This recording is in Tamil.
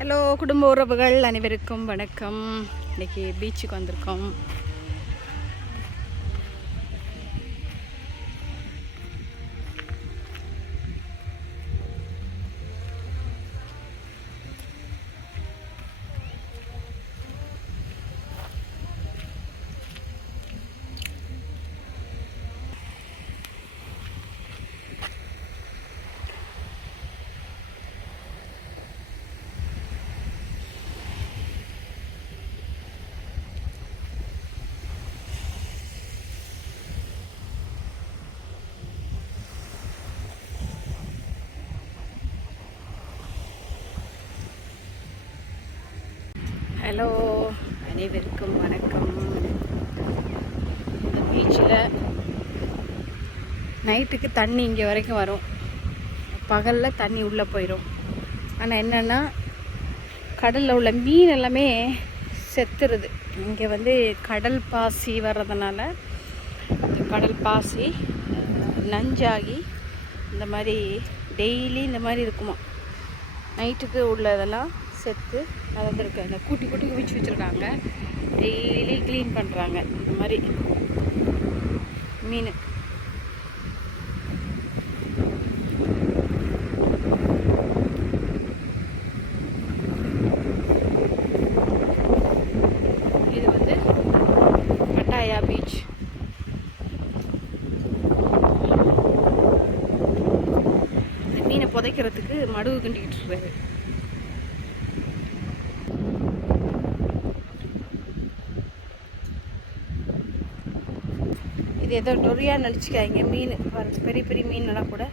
ஹலோ குடும்ப உறவுகள் அனைவருக்கும் வணக்கம். இன்றைக்கி பீச்சுக்கு வந்திருக்கோம். ஹலோ அனைவருக்கும் வணக்கம். இந்த பீச்சில் நைட்டுக்கு தண்ணி இங்கே வரைக்கும் வரும், பகலில் தண்ணி உள்ளே போயிடும். ஆனால் என்னென்னா கடலில் உள்ள மீன் எல்லாமே செத்துருது. இங்கே வந்து கடல் பாசி வர்றதுனால கடல் பாசி நஞ்சாகி இந்த மாதிரி டெய்லி இந்த மாதிரி இருக்குமா. நைட்டுக்கு உள்ளதெல்லாம் செத்து நடந்துருக்கு. அந்த கூட்டி கூட்டி குவிச்சு வச்சுருக்காங்க. டெய்லி க்ளீன் பண்ணுறாங்க இந்த மாதிரி மீன். இது வந்து பட்டாயா பீச். மீனை புதைக்கிறதுக்கு மடுவு கிண்டிக்கிட்டு இருக்காரு. இது ஏதோ டொரியா நினச்சிக்காங்க. மீன் பாருங்க, பெரிய பெரிய மீனெல்லாம் கூட